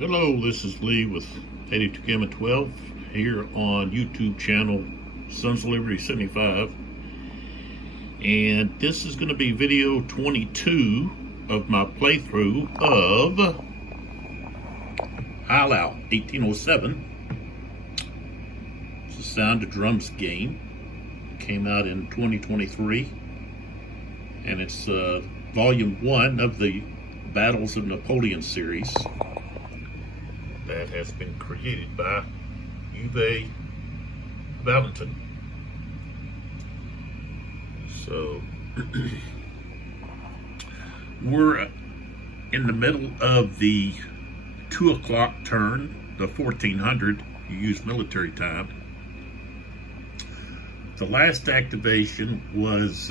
Hello, this is Lee with 82 Gamma 12 here on YouTube channel Sons of Liberty 75, and this is going to be video 22 of my playthrough of Eylau 1807. It's a Sound of Drums game. Came out in 2023, and it's volume 1 of the Battles of Napoleon series that has been created by Uwe Walentin. So we're in the middle of the 2 o'clock turn, the 1400. You use military time. The last activation was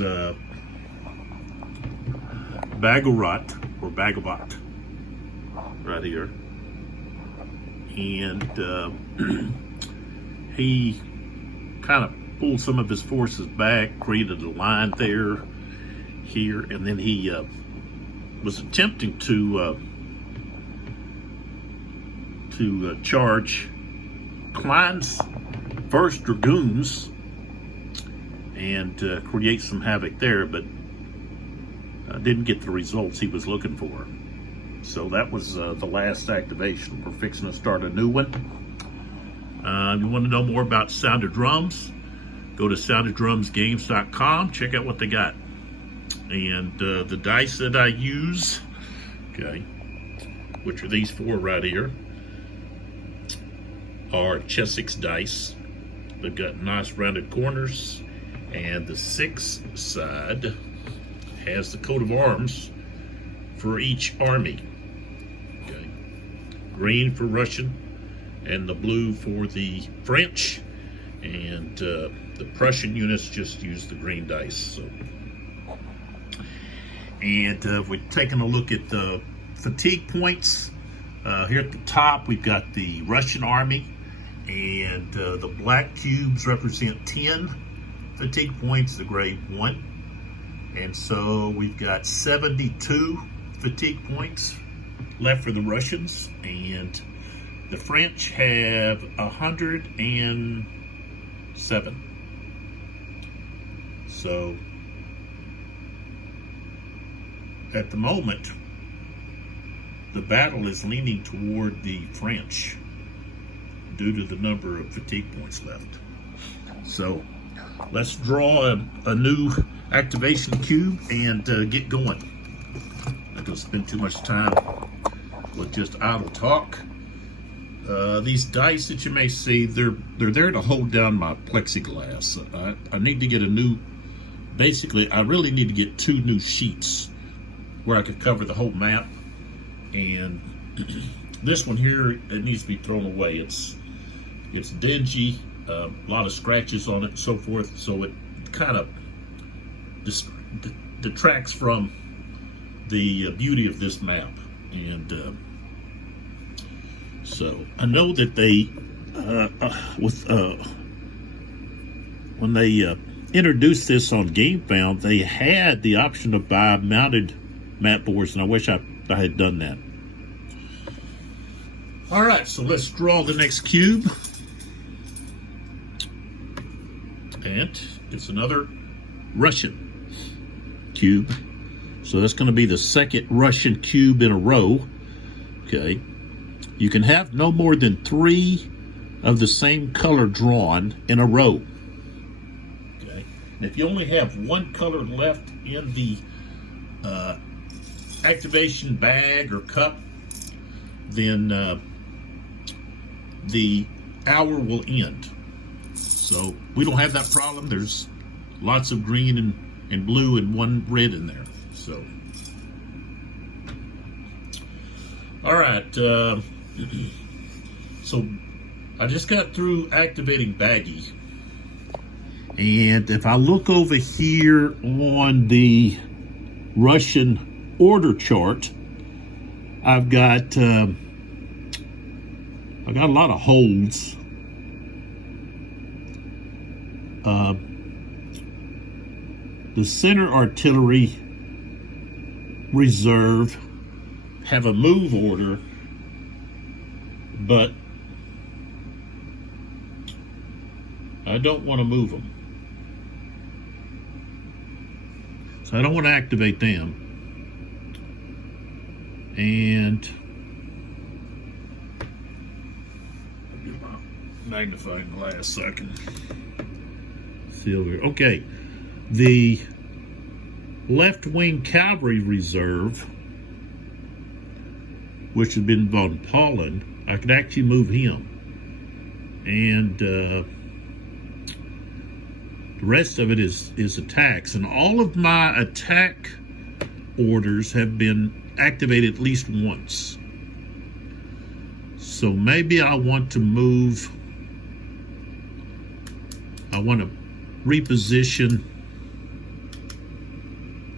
Bagorat or Bagavat right here. And he kind of pulled some of his forces back, created a line here, and then he was attempting to charge Klein's first dragoons and create some havoc there, but didn't get the results he was looking for. So that was the last activation. We're fixing to start a new one. If you want to know more about Sound of Drums, go to soundofdrumsgames.com. Check out what they got. And the dice that I use, okay, which are these 4 right here, are Chessex dice. They've got nice rounded corners, and the 6th side has the coat of arms for each army. Okay. Green for Russian, and the blue for the French, and the Prussian units just use the green dice. So, and we're taking a look at the fatigue points. Here at the top, we've got the Russian army, and the black cubes represent 10 fatigue points, the gray 1. And so we've got 72 fatigue points left for the Russians, and the French have 107. So at the moment, the battle is leaning toward the French due to the number of fatigue points left. So let's draw a new activation cube and get going. Not gonna spend too much time with just idle talk. These dice that you may see, they're there to hold down my plexiglass. I need to get a new, basically I really need to get 2 new sheets where I could cover the whole map, and this one here, it needs to be thrown away. It's dingy, a lot of scratches on it and so forth, so it kind of detracts from the beauty of this map. And so I know that they when they introduced this on GameFound, they had the option to buy mounted map boards, and I wish I had done that. All right, so let's draw the next cube, and it's another Russian cube. So that's going to be the 2nd Russian cube in a row. Okay. You can have no more than 3 of the same color drawn in a row. Okay. And if you only have 1 color left in the activation bag or cup, then the hour will end. So we don't have that problem. There's lots of green and blue and 1 red in there. So, all right. So I just got through activating Baggy, and if I look over here on the Russian order chart, I've got a lot of holds. The center artillery reserve have a move order but I don't want to move them. So I don't want to activate them. And I'll get my magnifying glass so I can see over here. Okay, the left wing cavalry reserve, which had been von Paulin, I could actually move him. And the rest of it is attacks. And all of my attack orders have been activated at least once. So maybe I want to move, I want to reposition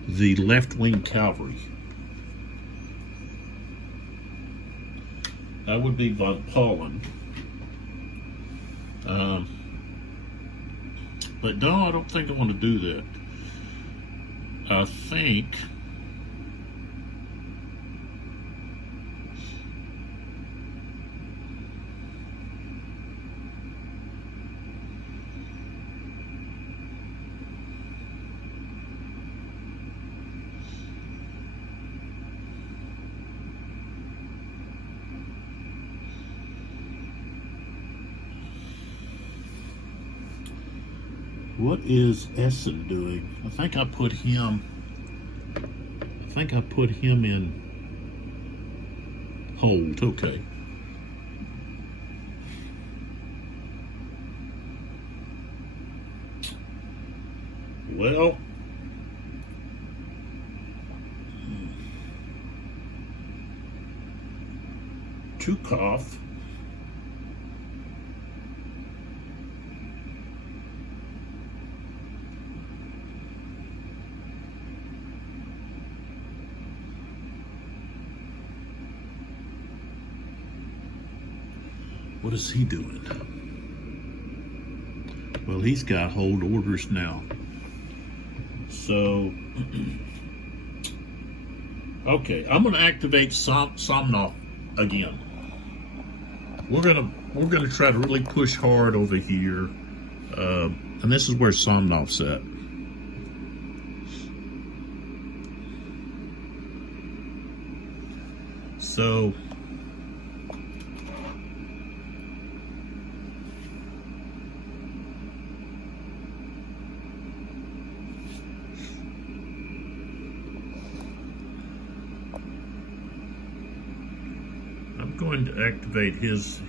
the left wing cavalry. That would be von Paulin. But no, I don't think I want to do that. I think what is Essen doing? I think I put him in hold. Okay. Well, Chukov what is he doing? Well, he's got hold orders now. So, okay, I'm going to activate Somnov again. We're gonna try to really push hard over here, and this is where Somnov's at. So. Going to activate his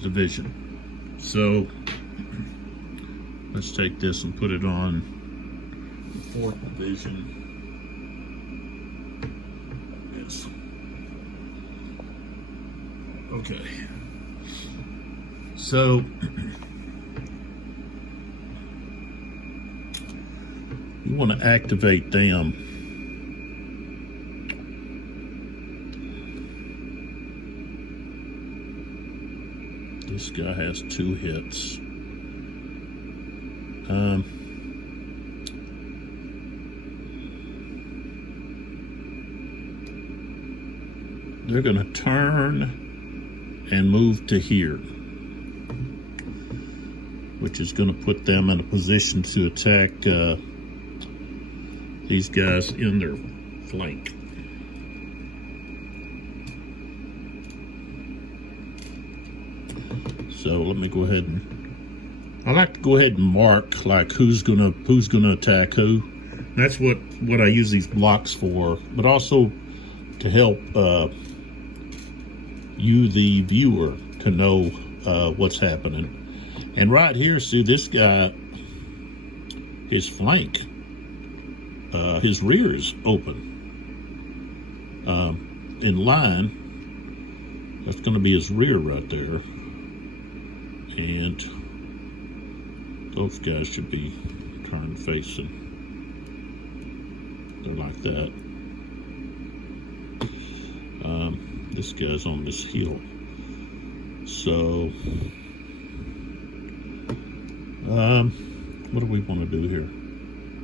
division. So let's take this and put it on the 4th division. Yes. Okay. So you want to activate them. This guy has 2 hits. They're going to turn and move to here, which is going to put them in a position to attack these guys in their flank. So let me go ahead and I like to go ahead and mark like who's gonna attack who. That's what I use these blocks for, but also to help you, the viewer, to know what's happening. And right here, see this guy, his flank, his rear is open in line. That's going to be his rear right there. And those guys should be trying to face him. They're like that. This guy's on this hill. So, what do we want to do here?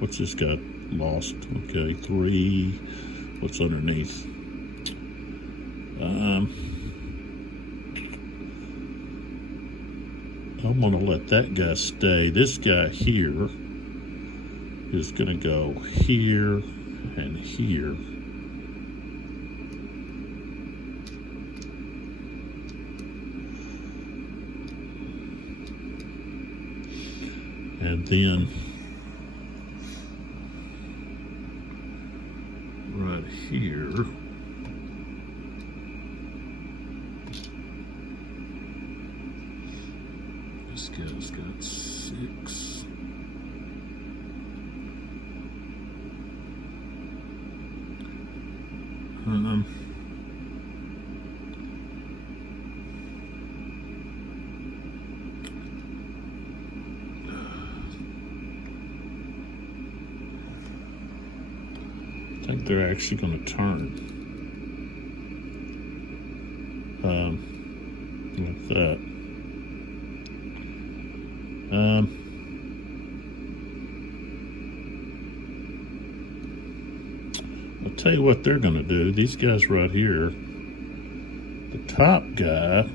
What's this guy lost? Okay, 3. What's underneath? I'm going to let that guy stay. This guy here is going to go here and here. And then right here, this guy's got 6. I think they're actually going to turn like that. I'll tell you what they're going to do. These guys right here, the top guy,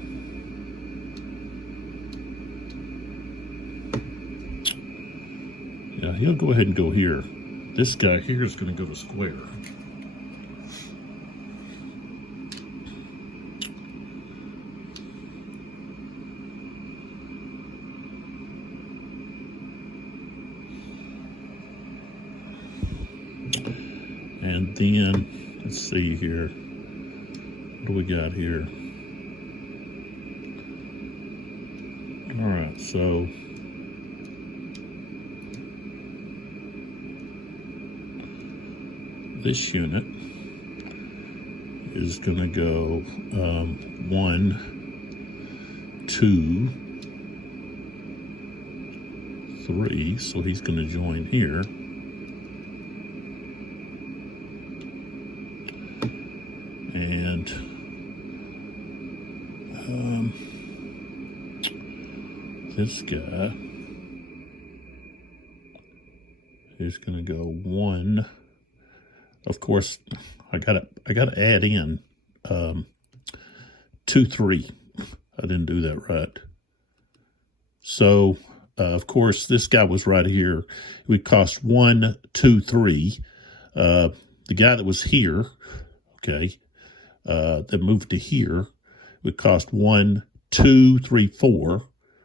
yeah, he'll go ahead and go here. This guy here is going to go to square. And then, let's see here. What do we got here? All right, so this unit is going to go 1, 2, 3. So he's going to join here. And this guy is going to go 1. Of course, I gotta add in 2, 3. I didn't do that right. So of course, this guy was right here. It would cost 1, 2, 3. The guy that was here, okay, that moved to here, would cost 1, 2, 3, 4.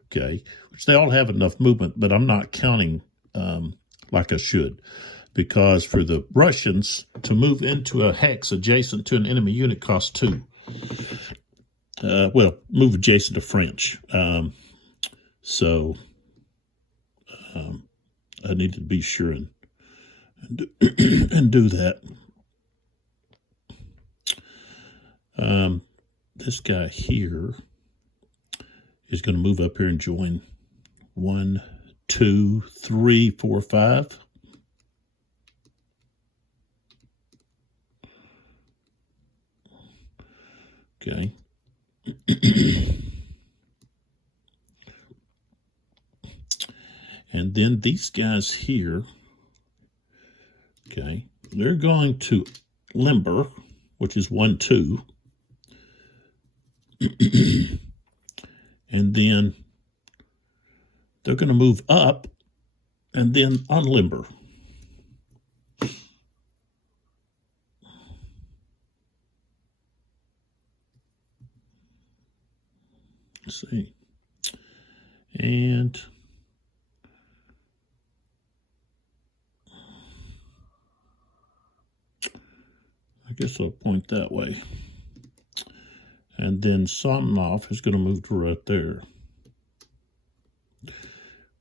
Okay, which they all have enough movement, but I'm not counting like I should. Because for the Russians to move into a hex adjacent to an enemy unit costs 2. Well, move adjacent to French. So I need to be sure and do that. This guy here is going to move up here and join 1, 2, 3, 4, 5. Okay. And then these guys here, okay, they're going to limber, which is 1, 2. And then they're going to move up and then unlimber. Let's see. And I guess I'll point that way. And then Somnov is going to move to right there.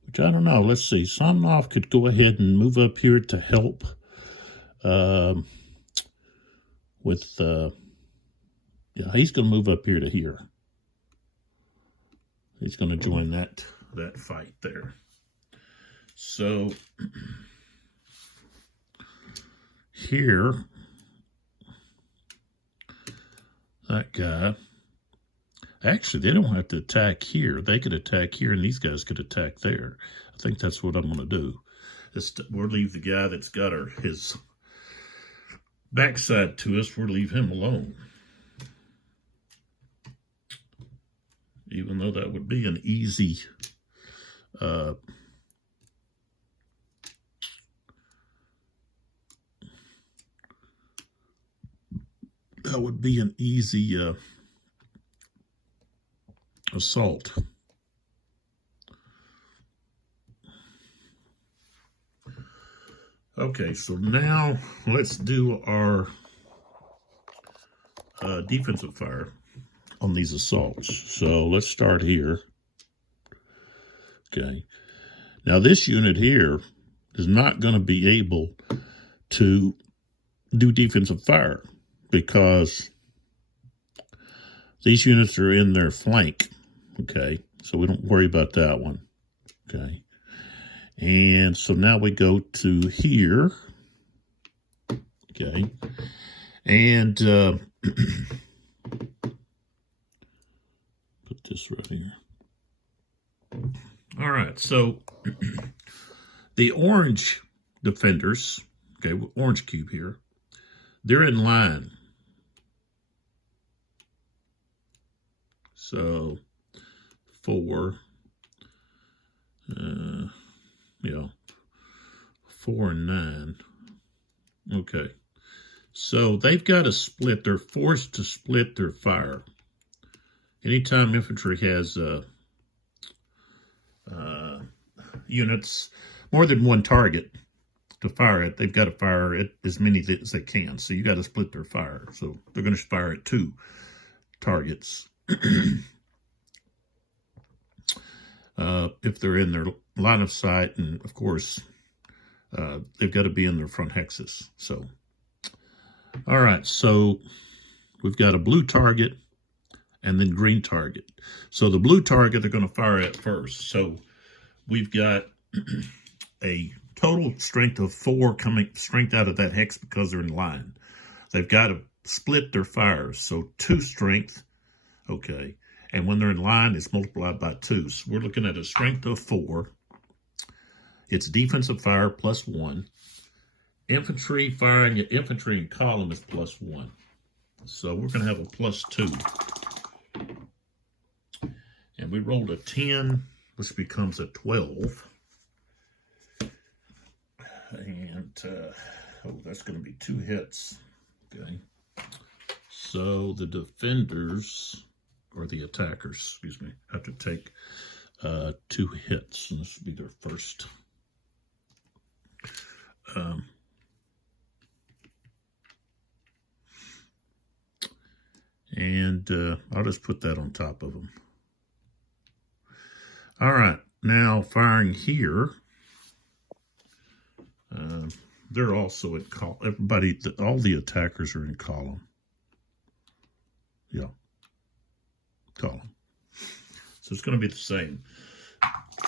Which I don't know. Let's see. Somnov could go ahead and move up here to help with, yeah, he's going to move up here to here. He's going to join that fight there. So here, that guy, actually, they don't have to attack here. They could attack here, and these guys could attack there. I think that's what I'm going to do. We'll leave the guy that's got his backside to us, we'll leave him alone. even though that would be an easy assault. Okay, so now let's do our defensive fire on these assaults. So let's start here. Okay. Now this unit here is not going to be able to do defensive fire because these units are in their flank. Okay. So we don't worry about that one. Okay. And so now we go to here. Okay. And put this right here. All right. So the orange defenders, okay, orange cube here, they're in line. So 4, 4 and 9. Okay. So they've got to split. They're forced to split their fire. Anytime infantry has units, more than one target to fire at, they've got to fire at as many as they can. So you got to split their fire. So they're going to fire at 2 targets. If they're in their line of sight, and of course, they've got to be in their front hexes. So, all right, so we've got a blue target and then green target. So the blue target they're going to fire at first. So we've got a total strength of 4 coming strength out of that hex because they're in line. They've got to split their fires. So 2 strength, okay. And when they're in line, it's multiplied by 2. So we're looking at a strength of 4. It's defensive fire plus 1. Infantry firing at infantry in column is plus 1. So we're going to have a plus 2. And we rolled a 10, which becomes a 12. And, that's going to be 2 hits. Okay. So the defenders, or the attackers, excuse me, have to take 2 hits. And this will be their first. I'll just put that on top of them. All right, now firing here. They're also in column. Everybody, all the attackers are in column. Yeah, column. So it's going to be the same.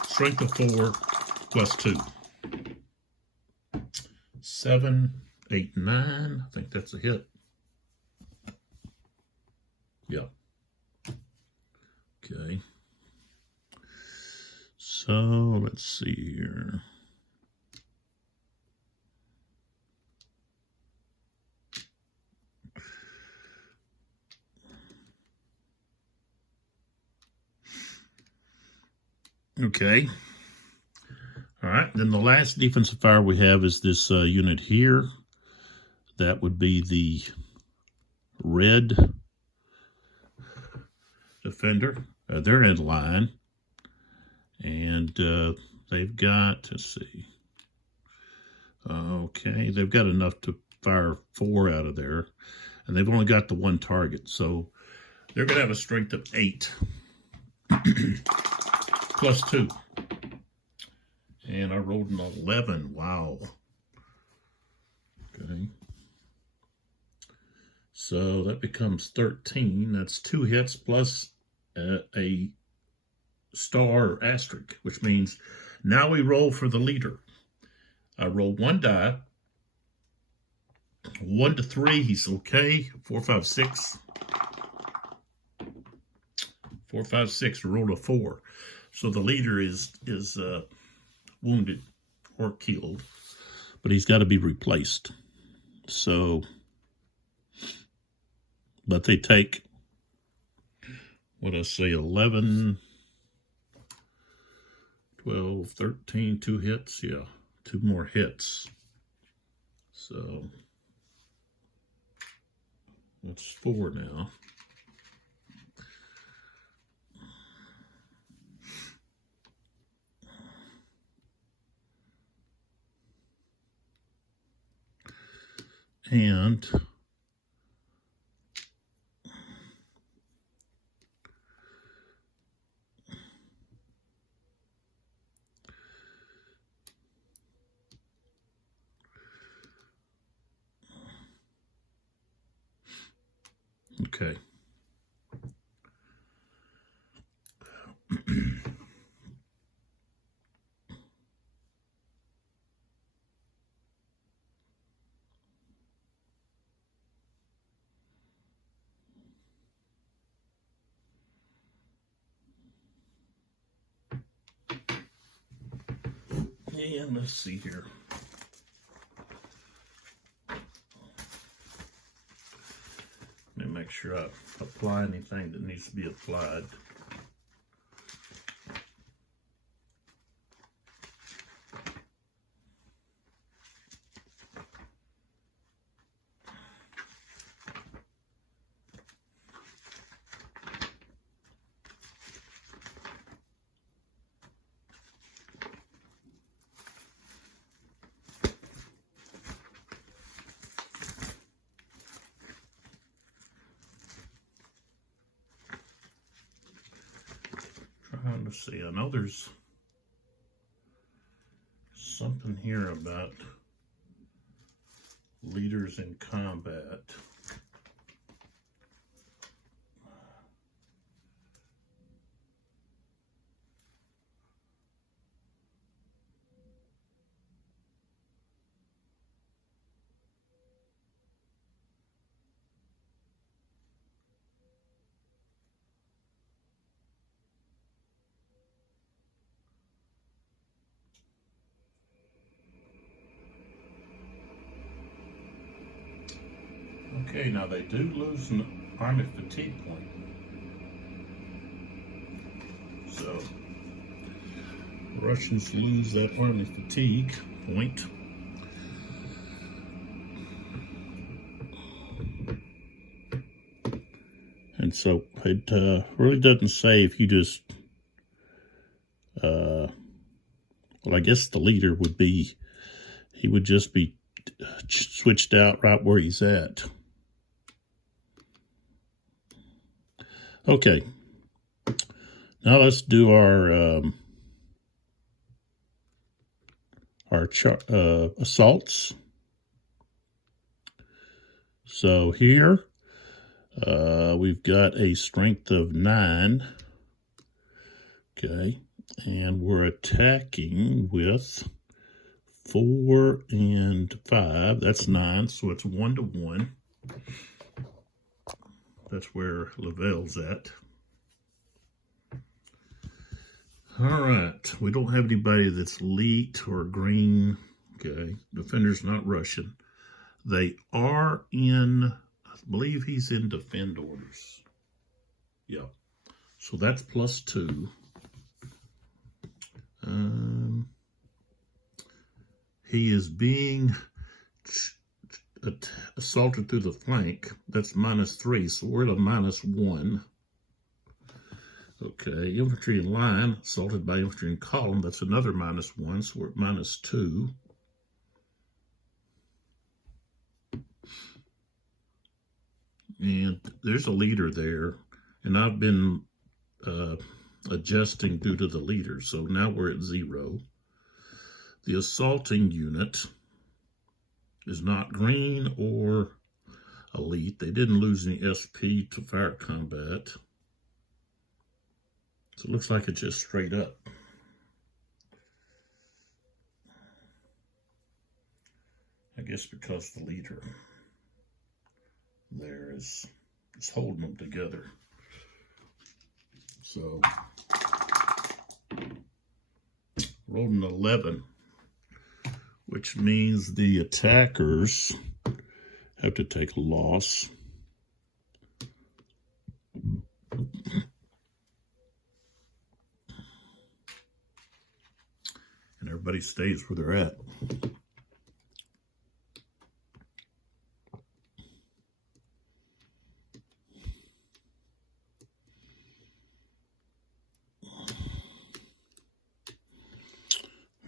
Strength of 4 plus 2. 7, 8, 9. I think that's a hit. Yeah. Okay. So let's see here. Okay. All right. Then the last defensive fire we have is this unit here. That would be the red defender. They're in line. And they've got, let's see. Okay. They've got enough to fire 4 out of there. And they've only got the 1 target. So they're going to have a strength of 8. Plus 2. And I rolled an 11. Wow. Okay. So that becomes 13. That's 2 hits plus a star or asterisk, which means now we roll for the leader. I roll 1 die. 1 to 3, he's okay. 4, 5, 6. 4, 5, 6, rolled a 4. So the leader is wounded or killed, but he's got to be replaced. So, but they take what I say, 11, 12, 13, 2 hits. Yeah, 2 more hits. So that's 4 now. And okay. And let's see here. Let me make sure I apply anything that needs to be applied. Trying to see, I know there's something here about leaders in combat. Okay, now they do lose an army fatigue point. So, the Russians lose that army fatigue point. And so it really doesn't say if you just, well, I guess the leader would be, he would just be switched out right where he's at. Okay, now let's do our assaults. So here we've got a strength of 9. Okay, and we're attacking with 4 and 5. That's 9, so it's 1 to 1. That's where Lavelle's at. All right, we don't have anybody that's elite or green. Okay, defender's not Russian. They are in, I believe he's in defend orders. Yeah, so that's +2. He is being assaulted through the flank. That's -3, so we're at a -1. Okay, infantry in line, assaulted by infantry in column. That's another -1, so we're at -2. And there's a leader there, and I've been adjusting due to the leader, so now we're at 0. The assaulting unit is not green or elite. They didn't lose any SP to fire combat. So it looks like it's just straight up. I guess because the leader there is holding them together. So rolled an 11, which means the attackers have to take a loss. everybody stays where they're at.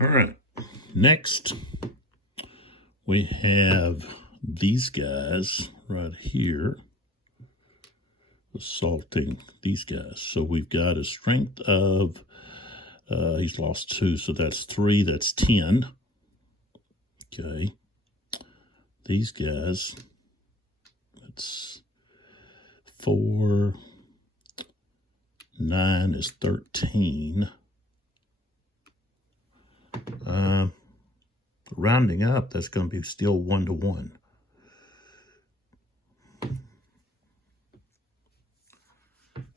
All right, next we have these guys right here assaulting these guys. So we've got a strength of, he's lost 2, so that's 3, that's 10. Okay, these guys, that's 4, 9 is 13. Rounding up, that's going to be still 1 to 1.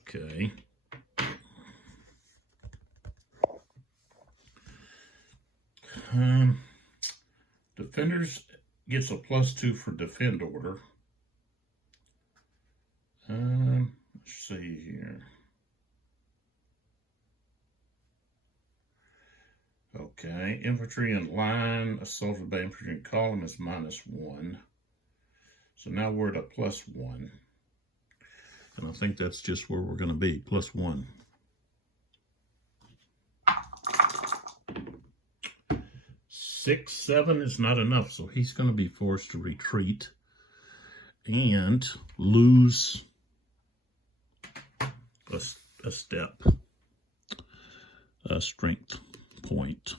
Okay. Defenders gets a +2 for defend order. Let's see here. Okay, infantry in line assaulted by infantry in column is -1. So now we're at a +1. And I think that's just where we're going to be, +1. Six, 7 is not enough, so he's going to be forced to retreat and lose a step, a strength point.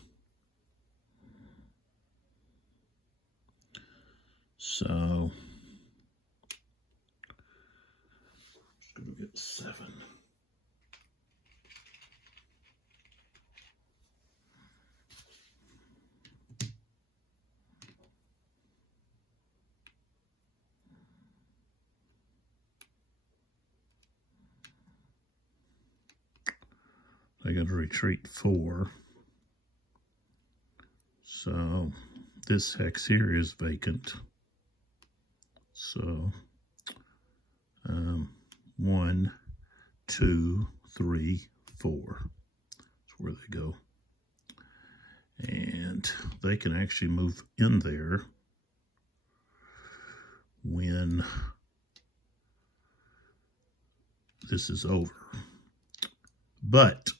So just going to get 7. I got to retreat 4. So this hex here is vacant. So 1, 2, 3, 4. That's where they go. And they can actually move in there when this is over. But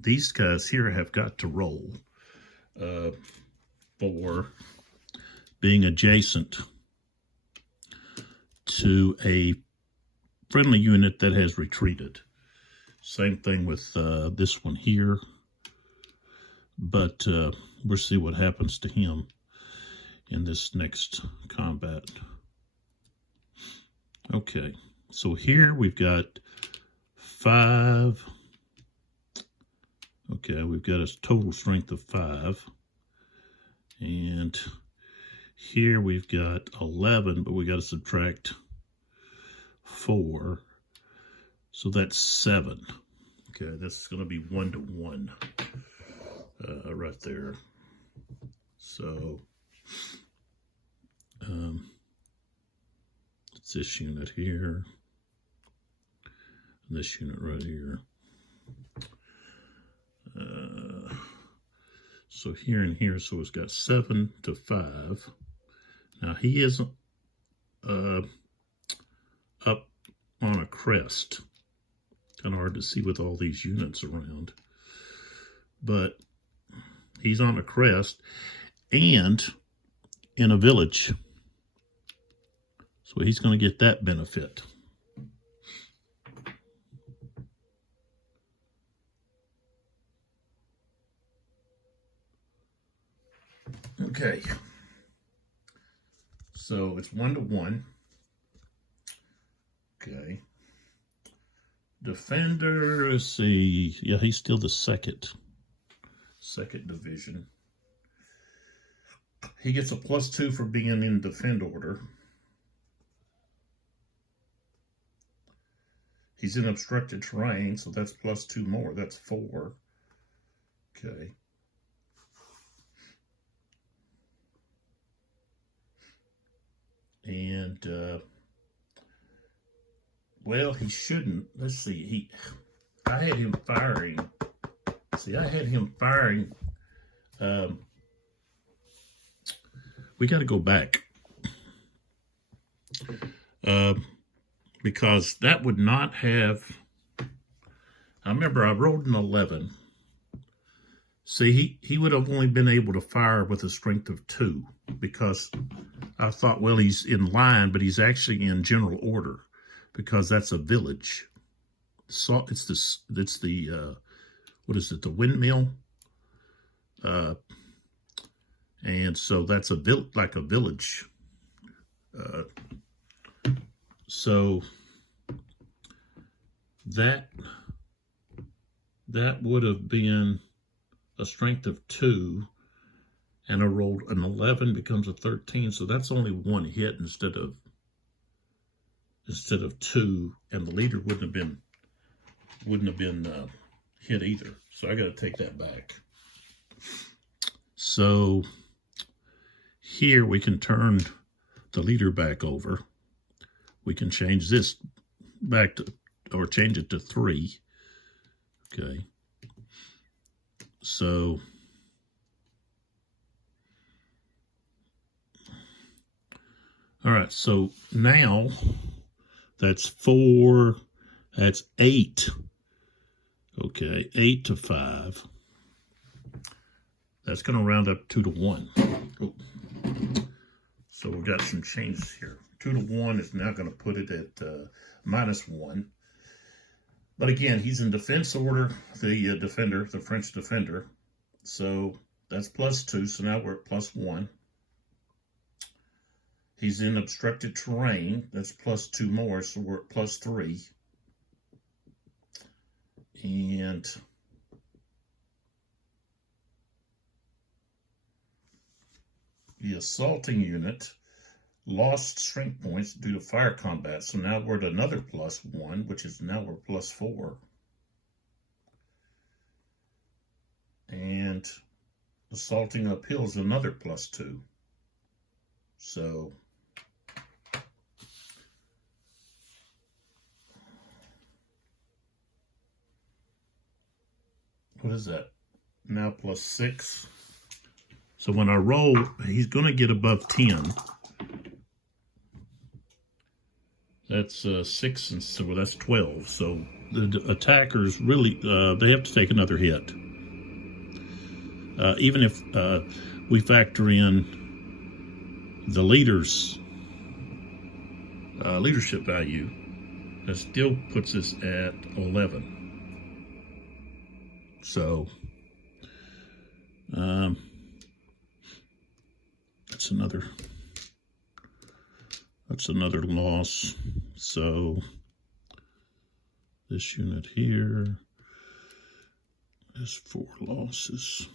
these guys here have got to roll for being adjacent to a friendly unit that has retreated. Same thing with this one here, but we'll see what happens to him in this next combat. Okay, so here we've got 5. Okay, we've got a total strength of 5. And here we've got 11, but we got to subtract 4. So that's 7. Okay, that's going to be 1 to 1 right there. So it's this unit here, and this unit right here. So here and here, so it's got 7 to 5. Now he isn't up on a crest. Kind of hard to see with all these units around. But he's on a crest and in a village. So he's going to get that benefit. Okay, so it's 1 to 1. Okay, defender, let's see, yeah, he's still the second division. He gets a +2 for being in defend order. He's in obstructed terrain, so that's +2 more, that's 4. Okay. And, well, he shouldn't. Let's see. I had him firing. See, I had him firing we got to go back. Because that would not have, I remember I rolled an 11. See, he would have only been able to fire with a strength of 2 because I thought, well, he's in line, but he's actually in general order because that's a village. So it's the what is it, the windmill? And so that's like a village. So that would have been a strength of 2, and I rolled an 11, becomes a 13. So that's only 1 hit instead of 2, and the leader wouldn't have been hit either. So I got to take that back. So here we can turn the leader back over. We can change this back to, or change it to 3. Okay. So all right, so now that's 4, that's 8. Okay, 8 to 5. That's going to round up 2 to 1. Oh. So we've got some changes here. 2 to 1 is now going to put it at -1. But again, he's in defense order, the defender, the French defender. So that's +2. So now we're at +1. He's in obstructed terrain. That's +2 more. So we're at +3. And the assaulting unit lost strength points due to fire combat. So now we're at another +1, which is now we're +4. And assaulting uphill is another +2. So what is that? Now +6. So when I roll, he's going to get above 10. That's 6, and so that's 12. So the attackers really, they have to take another hit. Even if we factor in the leader's leadership value, that still puts us at 11. So that's another loss. So this unit here is 4 losses.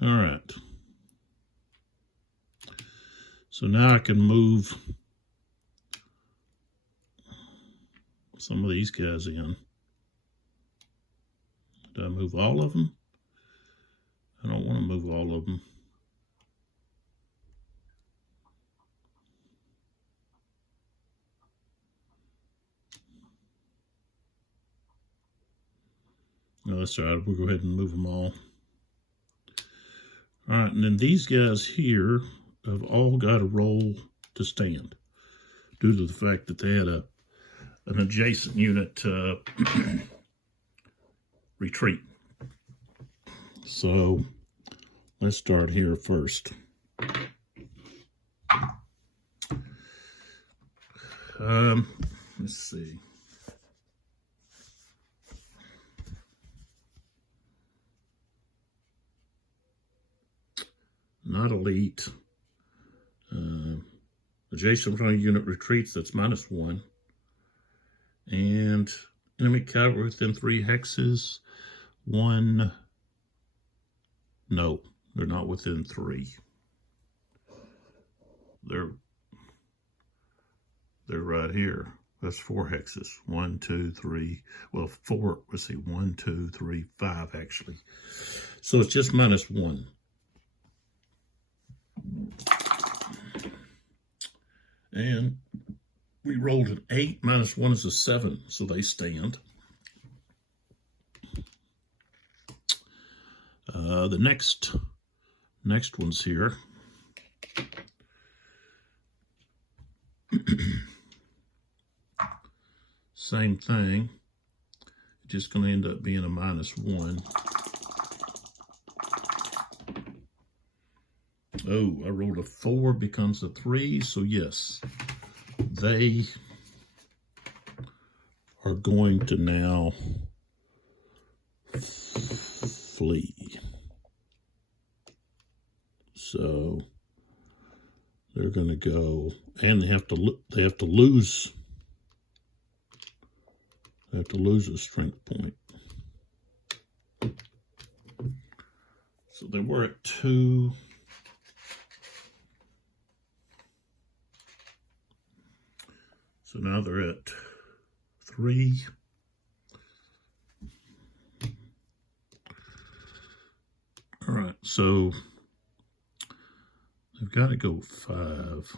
All right. So now I can move some of these guys in. Do I move all of them? I don't want to move all of them. No, that's all right. We'll go ahead and move them all. All right, and then these guys here have all got a roll to stand due to the fact that they had an adjacent unit retreat. So let's start here first. Let's see. Not elite. Adjacent front unit retreats, that's -1. And enemy cavalry within 3 hexes. 1. No, they're not within 3. They're right here. That's 4 hexes. 1, 2, 3. Well, 4. Let's see. 1, 2, 3, 5 actually. So it's just -1. And We rolled an 8, minus 1 is a 7, so they stand. The next one's here. Same thing. Just going to end up being a minus 1. Oh, I rolled a 4, becomes a 3, so yes, they are going to now flee. So they're going to go, and they have to lose. They have to lose a strength point. So they were at 2. So now they're at 3. All right, so they've got to go 5.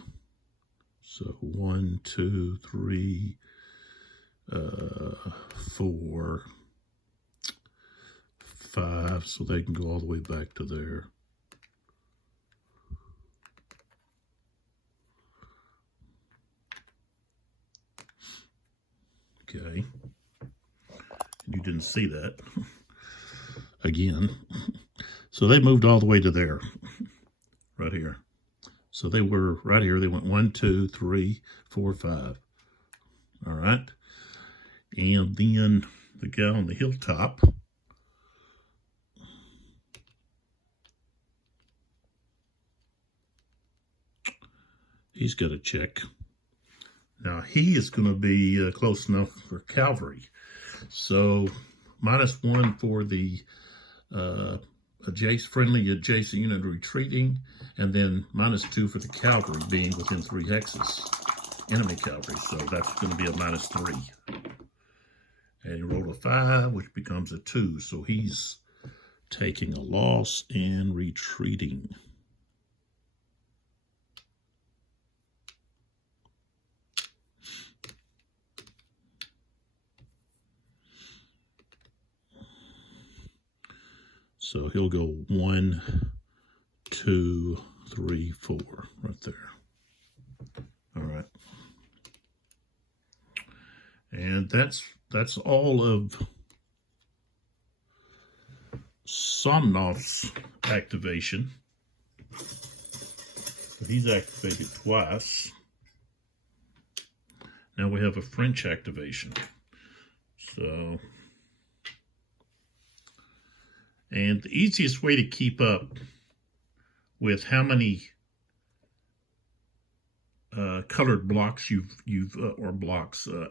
So 1, 2, 3, 4, 5. So they can go all the way back to there. Okay. You didn't see that. Again. So they moved all the way to there. Right here. So they were right here. They went 1, 2, 3, 4, 5. All right. And then the guy on the hilltop, he's got a check. Now he is going to be close enough for cavalry. So minus 1 for the friendly adjacent unit retreating, and then minus 2 for the cavalry being within 3 hexes. Enemy cavalry, so that's going to be a minus 3. And he rolled a 5, which becomes a 2, so he's taking a loss and retreating. So he'll go 1, 2, 3, 4, right there. All right. And that's all of Somnov's activation. So he's activated twice. Now we have a French activation. So, and the easiest way to keep up with how many colored blocks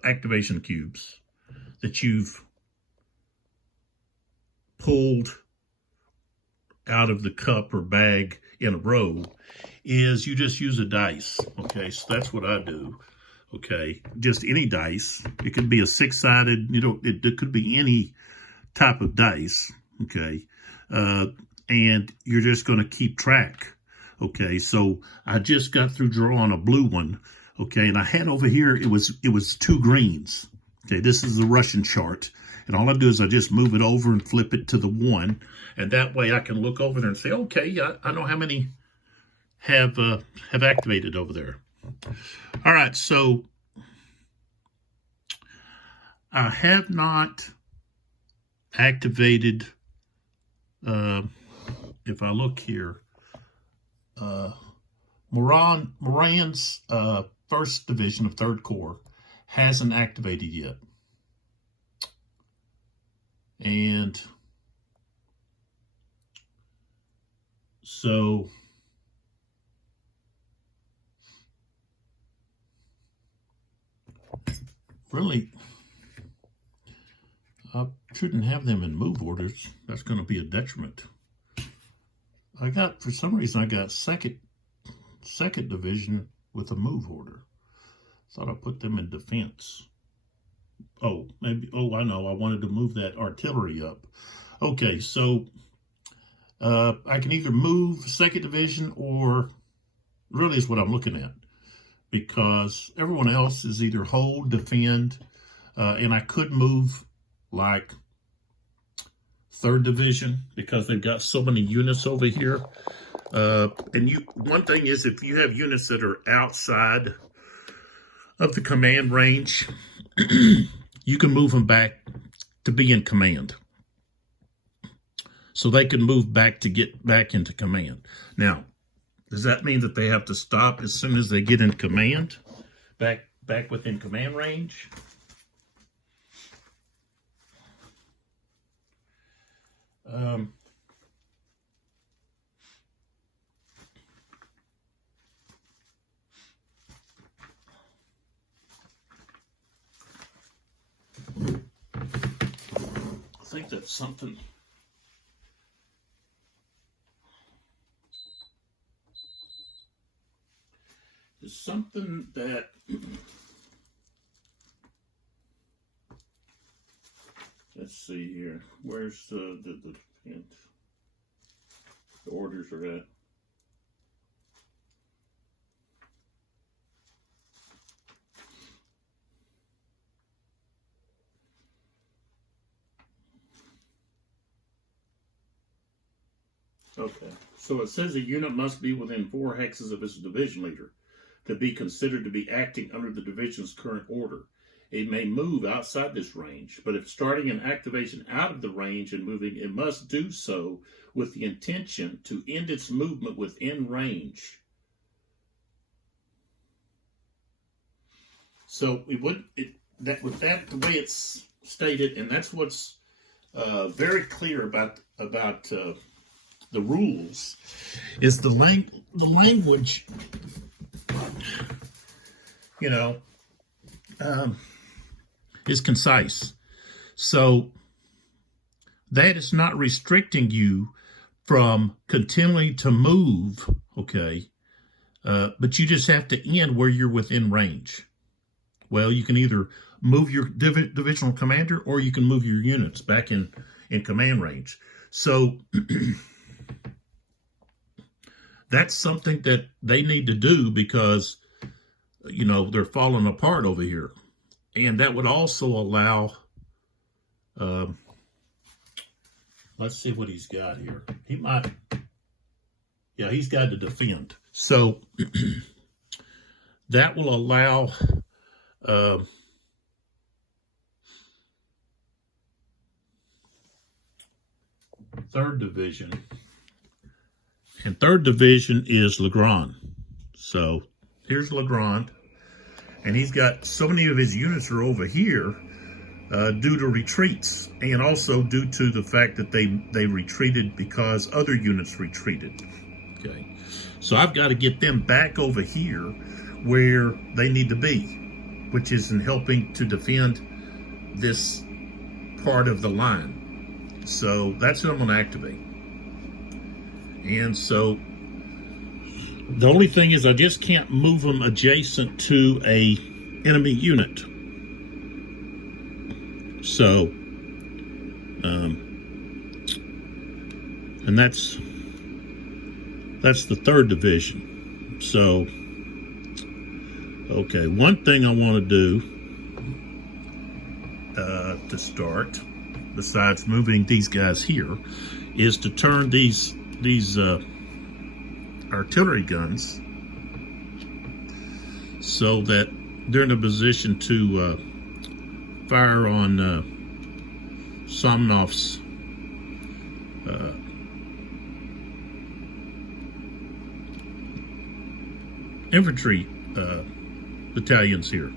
activation cubes that you've pulled out of the cup or bag in a row is you just use a dice. Okay, so that's what I do. Okay, just any dice. It could be a 6-sided, it could be any type of dice. Okay, and you're just going to keep track. Okay, so I just got through drawing a blue one. Okay, and I had over here, it was 2 greens. Okay, this is the Russian chart. And all I do is I just move it over and flip it to the 1. And that way I can look over there and say, okay, I know how many have activated over there. All right, so I have not activated, if I look here, Moran's 1st Division of 3rd Corps hasn't activated yet. And so really, I shouldn't have them in move orders. That's going to be a detriment. For some reason, I got second division with a move order. Thought I put them in defense. Oh, maybe, I know, I wanted to move that artillery up. Okay, so I can either move 2nd Division, or really is what I'm looking at. because everyone else is either hold, defend, and I could move like 3rd Division because they've got so many units over here. And one thing is, if you have units that are outside of the command range, you can move them back to be in command. So they can move back to get back into command. Now, does that mean that they have to stop as soon as they get in command? Back within command range? I think that's something. It's something that let's see here. Where's the orders are at? Okay, so it says a unit must be within 4 hexes of its division leader to be considered to be acting under the division's current order. It may move outside this range, but if starting an activation out of the range and moving, it must do so with the intention to end its movement within range. So with that the way it's stated, and that's what's very clear about the rules, is the language, is concise. So that is not restricting you from continuing to move, okay? But you just have to end where you're within range. Well, you can either move your divisional commander or you can move your units back in command range. So that's something that they need to do because, they're falling apart over here. And that would also allow, let's see what he's got here. He's got to defend. So that will allow, 3rd Division. And 3rd Division is Legrand. So here's Legrand. And he's got so many of his units are over here due to retreats, and also due to the fact that they retreated because other units retreated. Okay, so I've got to get them back over here where they need to be, which is in helping to defend this part of the line. So that's what I'm going to activate. And so the only thing is I just can't move them adjacent to a enemy unit. So, and that's the 3rd Division. So, okay, one thing I want to do to start, besides moving these guys here, is to turn these artillery guns so that they're in a position to fire on Somnov's infantry battalions here.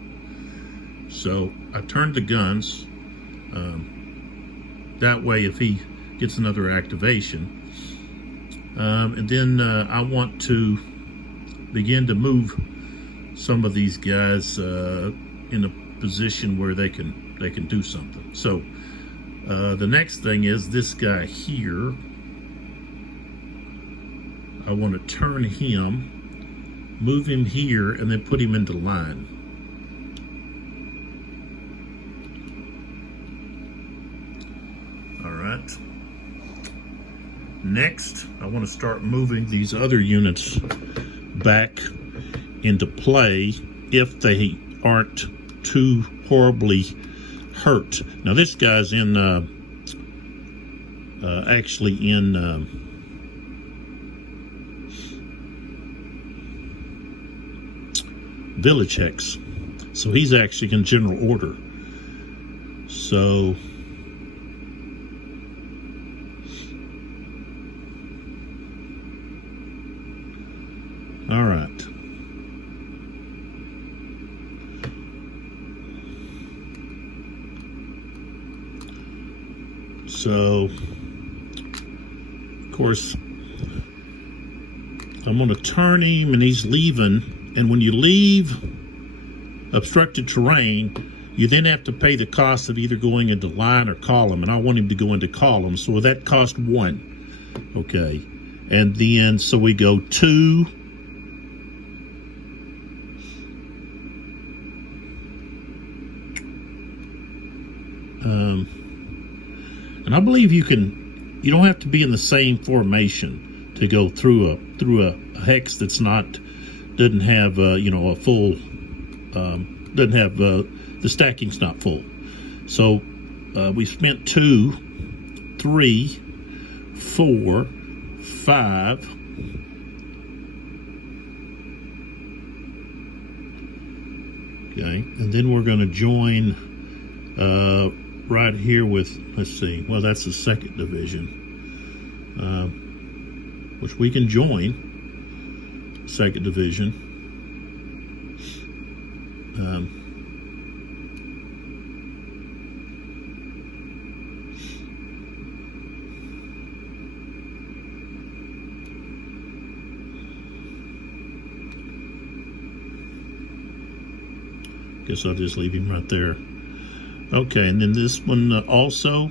So I turned the guns. That way, if he gets another activation, and then I want to begin to move some of these guys in a position where they can do something. So the next thing is this guy here. I want to turn him, move him here, and then put him into line. All right. Next, I want to start moving these other units back into play if they aren't too horribly hurt. Now this guy's in actually in village hex, so he's actually in general order. So all right. So, of course, I'm going to turn him, and he's leaving. And when you leave obstructed terrain, you then have to pay the cost of either going into line or column. And I want him to go into column, so that cost 1. Okay. And then, so we go 2. And I believe you don't have to be in the same formation to go through a hex that's doesn't have a full, doesn't have the stacking's not full. So we spent 2, 3, 4, 5. Okay, and then we're going to join right here with, let's see, well, that's the 2nd division, which we can join, 2nd division. Guess I'll just leave him right there. Okay, and then this one also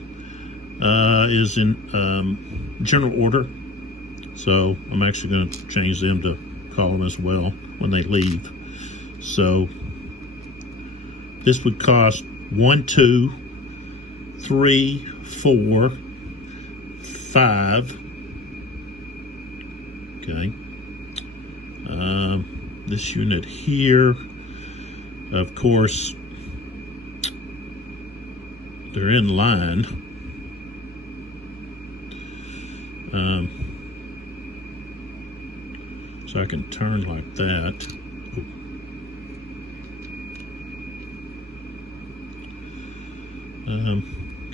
is in general order. So I'm actually going to change them to column as well when they leave. So this would cost 1, 2, 3, 4, 5. Okay. This unit here, of course, they're in line. So I can turn like that.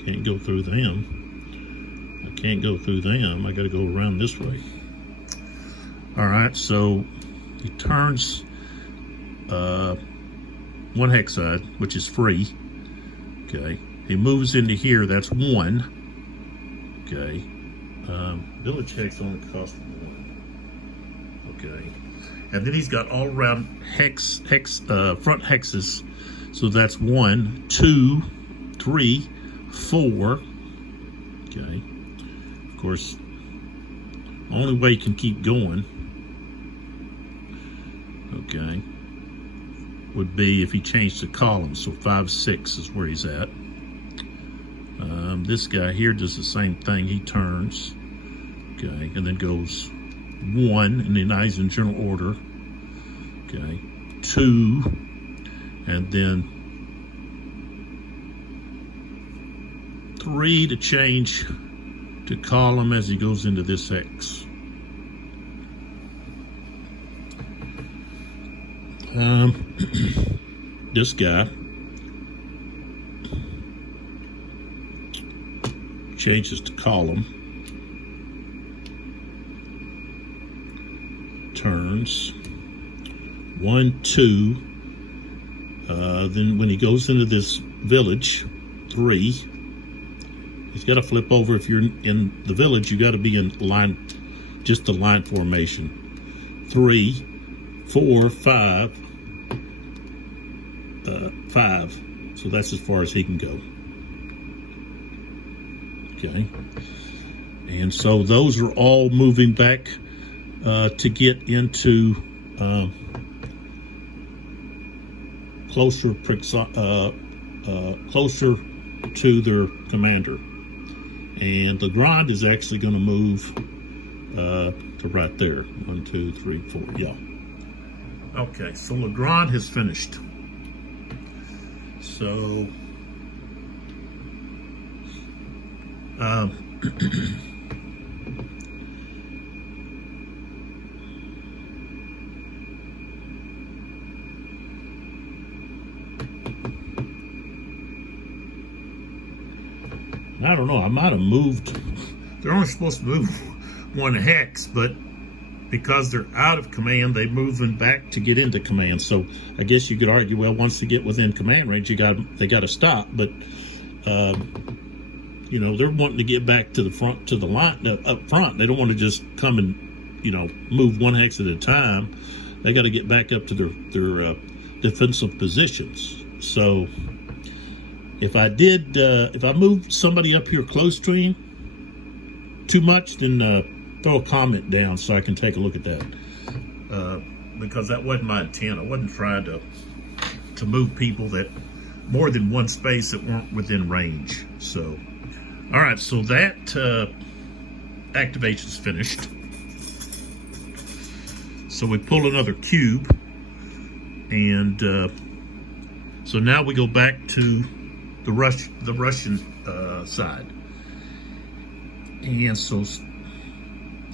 Can't go through them. I can't go through them. I got to go around this way. All right, so he turns 1 hex side, which is free. Okay. He moves into here, that's 1. Okay. Village hex only costs 1. Okay. And then he's got all around front hexes. So that's 1, 2, 3, 4. Okay. Of course, only way he can keep going, okay, would be if he changed the column. So 5, 6 is where he's at. This guy here does the same thing. He turns, okay, and then goes 1, and then now he's in general order. Okay, 2, and then 3 to change to column as he goes into this hex. This guy changes to column, turns 1, 2, then when he goes into this village, 3, he's got to flip over. If you're in the village, you got to be in line, just the line formation. 3, 4, 5, 5. So that's as far as he can go. Okay. And so those are all moving back to get into closer to their commander. And the Grand is actually going to move to right there. 1, 2, 3, 4. Yeah. Okay, so Legrand has finished. So, I don't know, I might have moved. They're only supposed to move one hex, but because they're out of command, they move them back to get into command. So I guess you could argue, well, once they get within command range, they got to stop. But you know, they're wanting to get back to the front, to the line up front. They don't want to just come and, you know, move one hex at a time. They got to get back up to their defensive positions. So if I moved somebody up here close to him too much, then throw a comment down so I can take a look at that. Because that wasn't my intent. I wasn't trying to move people that more than one space that weren't within range. So, all right, so that activation's finished. So we pull another cube, and so now we go back to the Russian side. And so,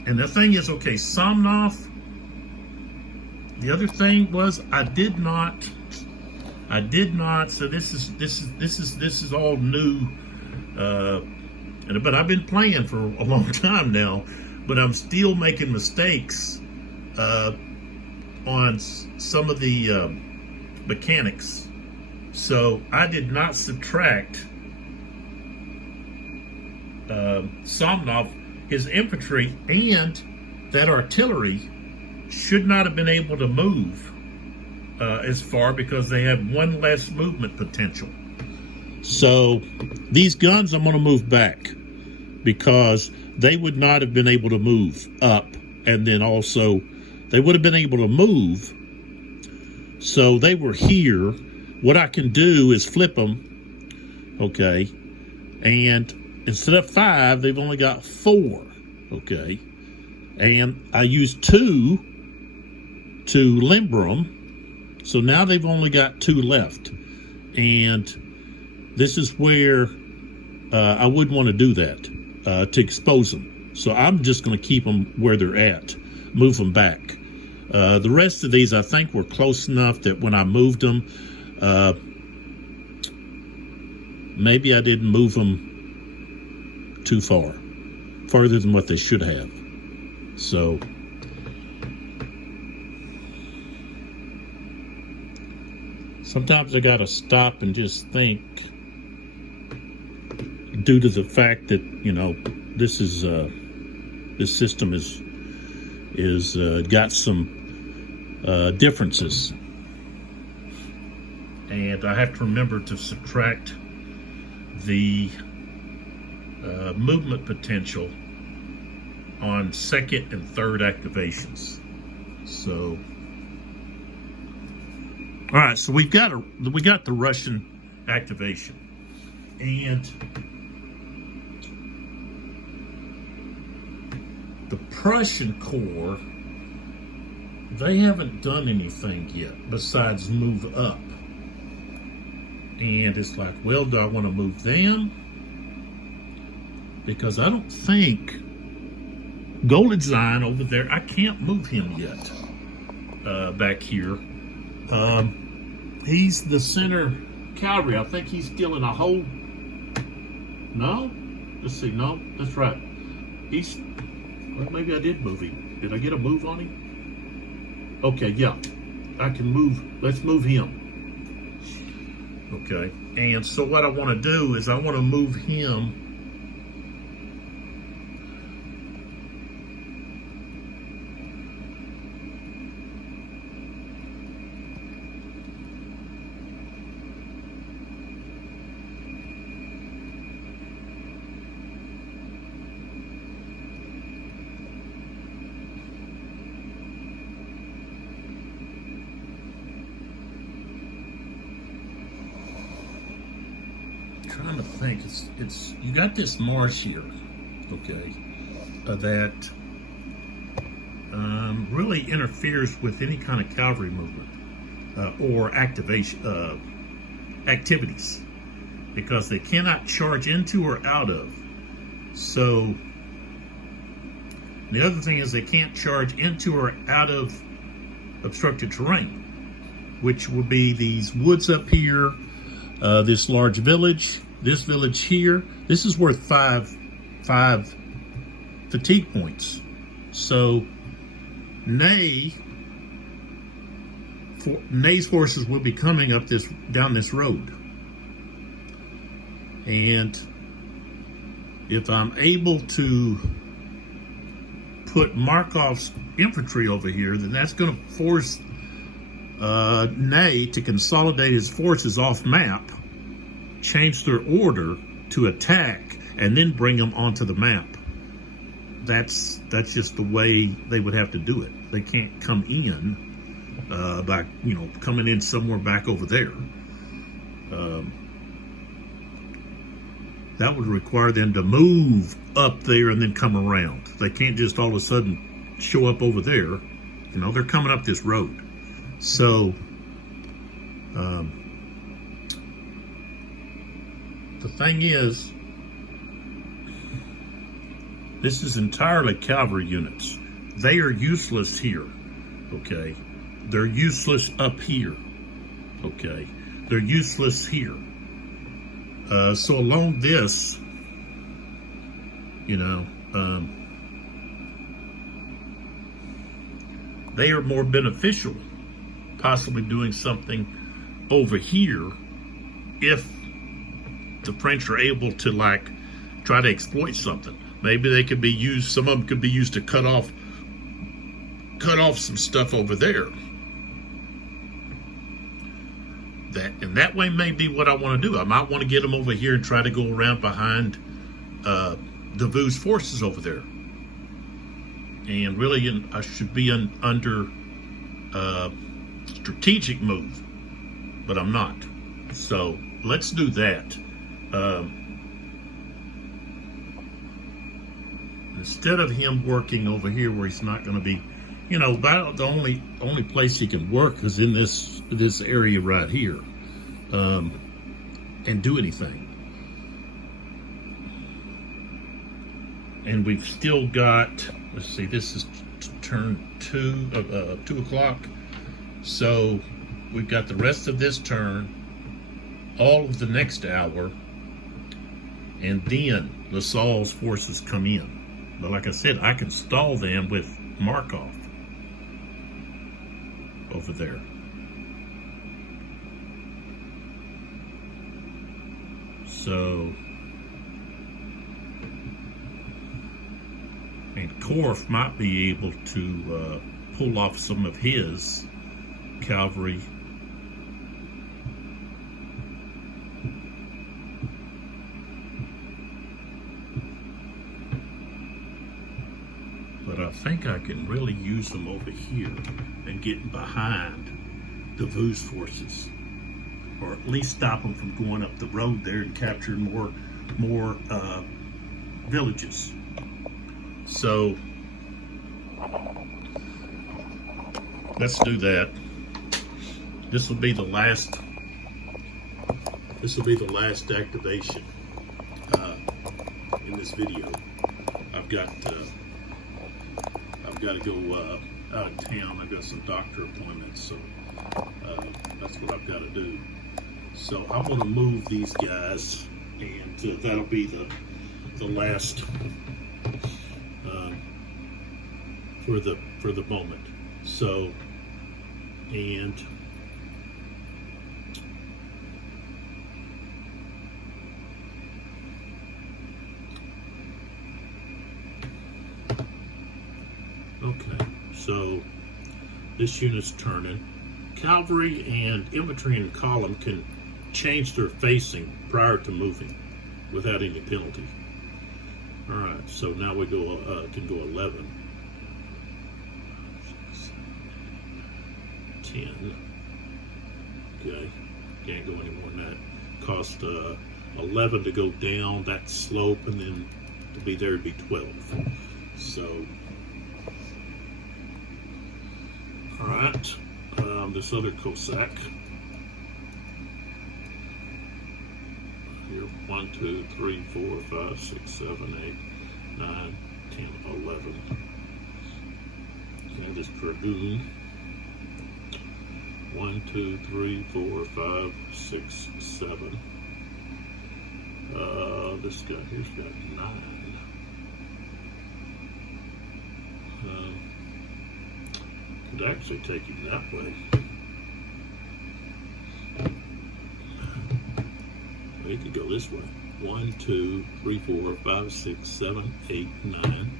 and the thing is, okay, Somnov, the other thing was I did not, so this is all new, but I've been playing for a long time now, but I'm still making mistakes on some of the mechanics. So I did not subtract Somnov, his infantry, and that artillery should not have been able to move as far because they have one less movement potential. So these guns I'm going to move back because they would not have been able to move up, and then also they would have been able to move. So they were here. What I can do is flip them, okay, and instead of 5, they've only got 4, okay, and I used 2 to limber them, so now they've only got 2 left, and this is where I wouldn't want to do that, to expose them. So I'm just going to keep them where they're at, move them back. The rest of these I think were close enough that when I moved them, maybe I didn't move them too far, further than what they should have. So sometimes I gotta stop and just think, due to the fact that, you know, this is this system is got some differences, and I have to remember to subtract the movement potential on second and third activations. So, all right, so we got the Russian activation, and the Prussian Corps, they haven't done anything yet besides move up. And it's like, well, do I want to move them? Because I don't think Goldenstein over there, I can't move him yet back here. He's the center cavalry. I think he's still in a hold. No? Let's see. No, that's right. He's, well, maybe I did move him. Did I get a move on him? Okay, yeah. I can move. Let's move him. Okay, and so what I want to do is I want to move him trying to think. It's you got this marsh here, okay, that really interferes with any kind of cavalry movement or activities, because they cannot charge into or out of. So the other thing is they can't charge into or out of obstructed terrain, which would be these woods up here, this large village, this village here. This is worth five fatigue points. So Ney's forces will be coming up down this road. And if I'm able to put Markov's infantry over here, then that's going to force Ney to consolidate his forces off map, change their order to attack, and then bring them onto the map. That's just the way they would have to do it. They can't come in by coming in somewhere back over there. That would require them to move up there and then come around. They can't just all of a sudden show up over there. They're coming up this road. So the thing is, this is entirely cavalry units. They are useless here, okay? They're useless up here, okay? They're useless here. So along this, they are more beneficial, possibly doing something over here if the French are able to try to exploit something. Maybe they could be used, some of them could be used to cut off some stuff over there. That way may be what I want to do. I might want to get them over here and try to go around behind Davout's forces over there. And really, I should be under strategic move, but I'm not. So let's do that. Instead of him working over here where he's not going to be, about the only place he can work is in this area right here, and do anything. And we've still got, let's see, this is turn 2 o'clock. So we've got the rest of this turn, all of the next hour, and then Lassalle's forces come in. But like I said, I can stall them with Markov over there. So, and Korff might be able to pull off some of his cavalry . But I think I can really use them over here and get behind Davout's forces, or at least stop them from going up the road there and capturing more villages. So let's do that. This will be the last activation in this video. I've got to go out of town. I've got some doctor appointments, so that's what I've got to do. So I want to move these guys, and that'll be the last for the moment. So, and okay, so this unit's turning. Cavalry and infantry in column can change their facing prior to moving without any penalty. All right, so now we can go 11, 10. Okay, can't go any more than that. Cost 11 to go down that slope, and then to be there would be 12. So right, this other Cossack. Here, 1, 2, 3, 4, 5, 6, 7, 8, 9, 10, 11. And this Dragoon. 1, 2, 3, 4, 5, 6, 7. This guy here's got 9. Could actually take him that way. Well, he could go this way. 1, 2, 3, 4, 5, 6, 7, 8, 9.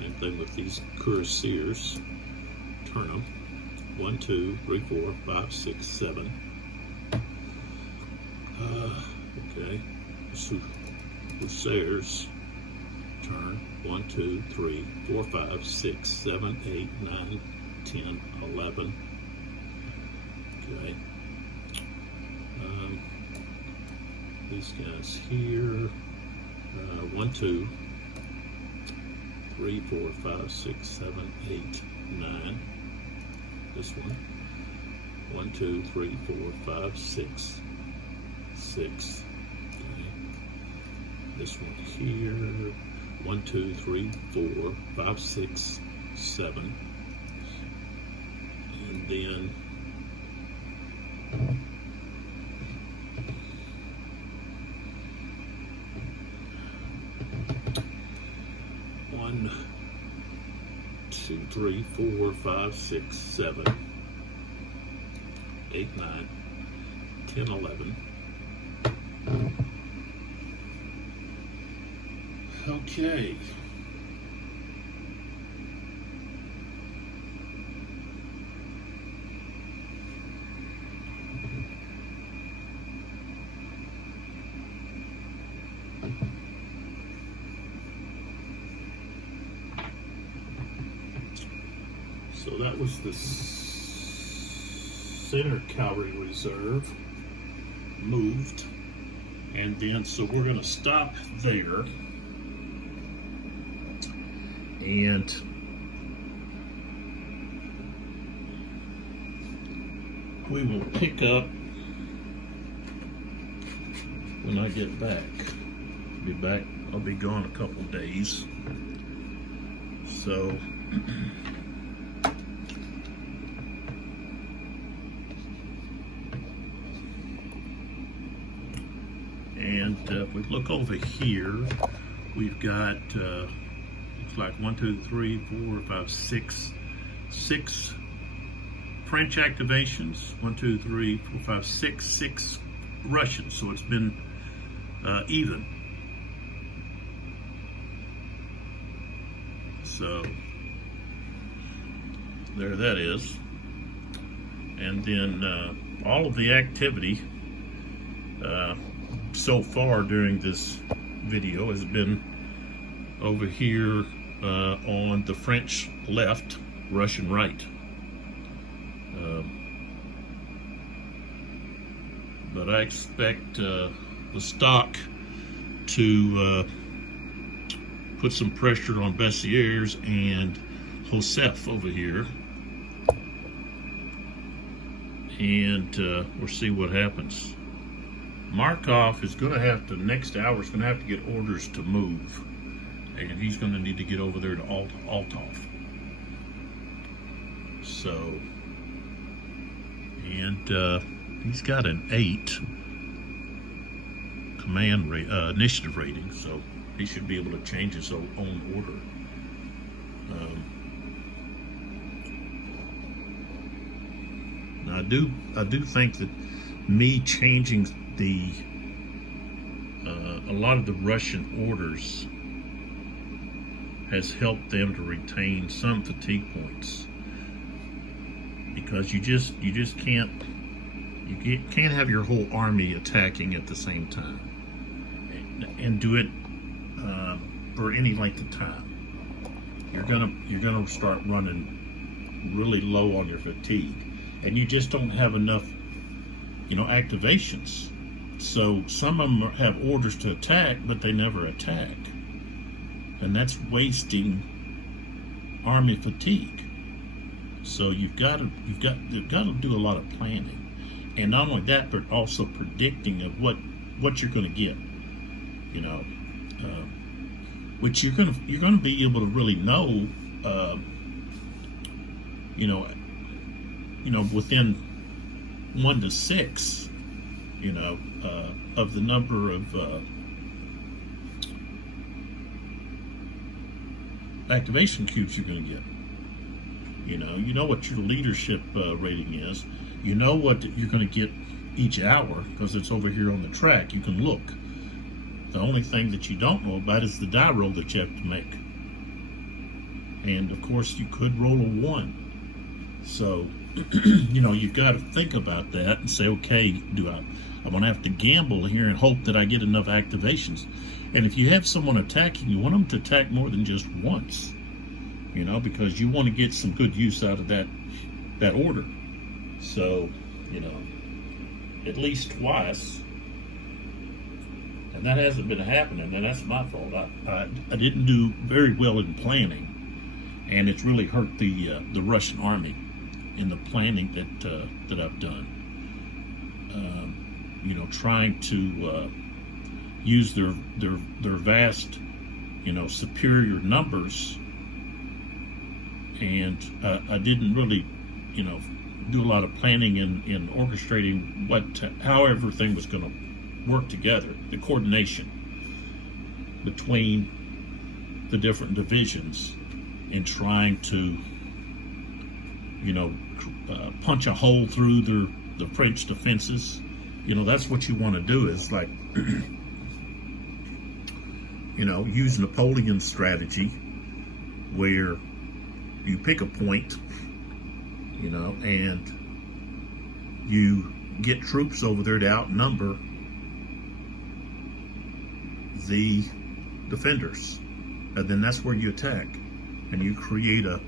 Same thing with these cuirassiers. Turn them. 1, 2, 3, 4, 5, 6, 7. Okay. Hussars. Turn. 1, 2, 3, 4, 5, 6, 7, 8, 9, 10, 11. Okay. These guys here. 1, 2, 3, 4, 5, 6, 7, 8, 9. This one. 1, 2, 3, 4, 5, 6. 6. Okay. This one here. 1, 2, 3, 4, 5, 6, 7. And then one, 2, 3, 4, 5, 6, 7, 8, 9, 10, 11. Okay. So that was the center cavalry reserve moved, and then so we're going to stop there, and we will pick up when I get back. I'll be gone a couple days, so and if we look over here, we've got looks like 1, 2, 3, 4, 5, 6 French activations. 1, 2, 3, 4, 5, 6 Russians. So it's been even. So there that is. And then all of the activity so far during this video has been over here on the French left, Russian right. But I expect the stock to put some pressure on Bessières and Joseph over here, and we'll see what happens. Markov is going to have to, next hour, is going to have to get orders to move, and he's going to need to get over there to Althoff. So, and he's got an 8 command initiative rating, so he should be able to change his own order. Now I do think that me changing the a lot of the Russian orders has helped them to retain some fatigue points, because you just can't have your whole army attacking at the same time and do it for any length of time. You're gonna start running really low on your fatigue, and you just don't have enough, activations. So some of them have orders to attack, but they never attack, and that's wasting army fatigue. So you've got to do a lot of planning, and not only that, but also predicting of what you're going to get. You know, which you're going to be able to really know. Within 1 to 6, of the number of activation cubes you're going to get. You know what your leadership rating is. You know what you're going to get each hour because it's over here on the track. You can look. The only thing that you don't know about is the die roll that you have to make. And of course, you could roll a 1. So, you've got to think about that and say, okay, I'm going to have to gamble here and hope that I get enough activations. And if you have someone attacking, you want them to attack more than just once, because you want to get some good use out of that order. So, at least twice. And that hasn't been happening, and that's my fault. I didn't do very well in planning, and it's really hurt the Russian army in the planning that I've done. Trying to use their vast, superior numbers, and I didn't really, do a lot of planning in orchestrating how everything was going to work together, the coordination between the different divisions, and trying to, punch a hole through the French defenses. That's what you want to do, is like, use Napoleon's strategy where you pick a point, and you get troops over there to outnumber the defenders, and then that's where you attack, and you create a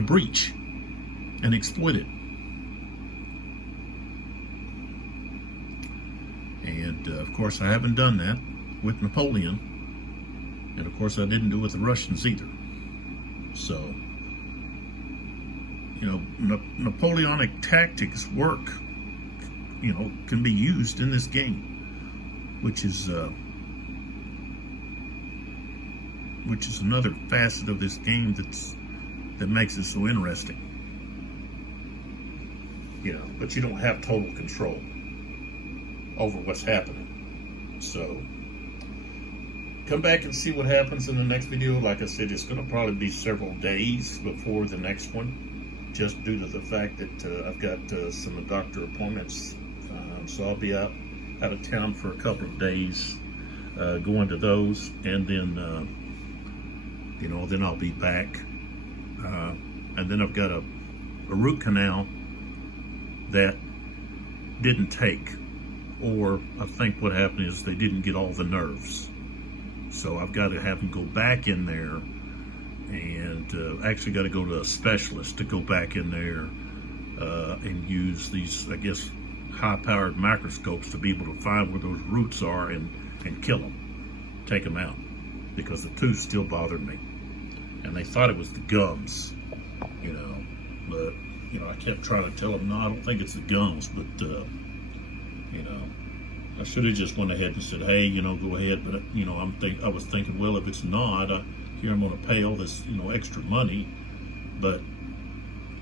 breach and exploit it. And of course, I haven't done that with Napoleon, and of course, I didn't do it with the Russians either. So, Napoleonic tactics work. Can be used in this game, which is another facet of this game that makes it so interesting. But you don't have total control over what's happening. So come back and see what happens in the next video. Like I said, it's going to probably be several days before the next one, just due to the fact that I've got some doctor appointments. So I'll be out of town for a couple of days, going to those, and then then I'll be back, and then I've got a root canal that didn't take, or I think what happened is they didn't get all the nerves, so I've got to have them go back in there, and actually got to go to a specialist to go back in there and use these, I guess, high-powered microscopes to be able to find where those roots are and kill them, take them out, because the tooth still bothered me, and they thought it was the gums, but I kept trying to tell them, no, I don't think it's the gums, but I should have just went ahead and said, hey, go ahead, but I was thinking, well, if it's not, here I'm going to pay all this extra money, but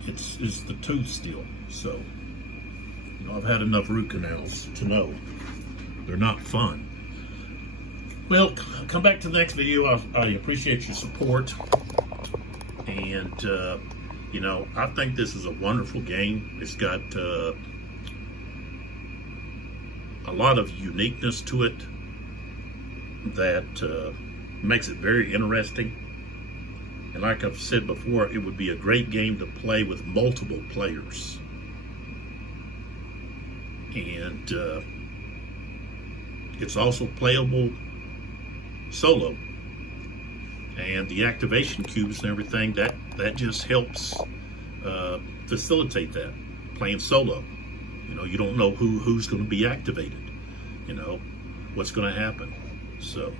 it's the tooth still. So I've had enough root canals to know they're not fun. Well, come back to the next video. I appreciate your support, and I think this is a wonderful game. It's got a lot of uniqueness to it that makes it very interesting. And like I've said before, it would be a great game to play with multiple players. And it's also playable solo. And the activation cubes and everything, that just helps facilitate that, playing solo. You don't know who's going to be activated, what's going to happen. So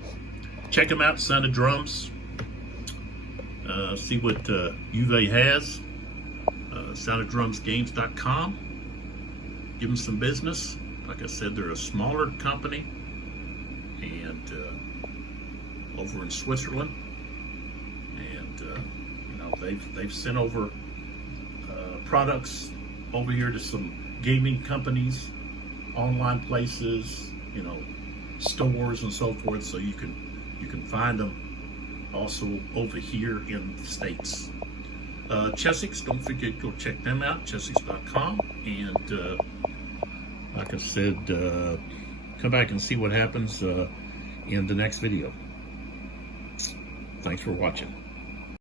check them out, Sound of Drums. See what Uwe has. SoundOfDrumsGames.com. Give them some business. Like I said, they're a smaller company, and over in Switzerland, and you know, they've sent over products over here to some gaming companies, online places, you know, stores and so forth. So you can find them also over here in the States. Chessex, don't forget, go check them out, chessex.com, and like I said, come back and see what happens in the next video. Thanks for watching.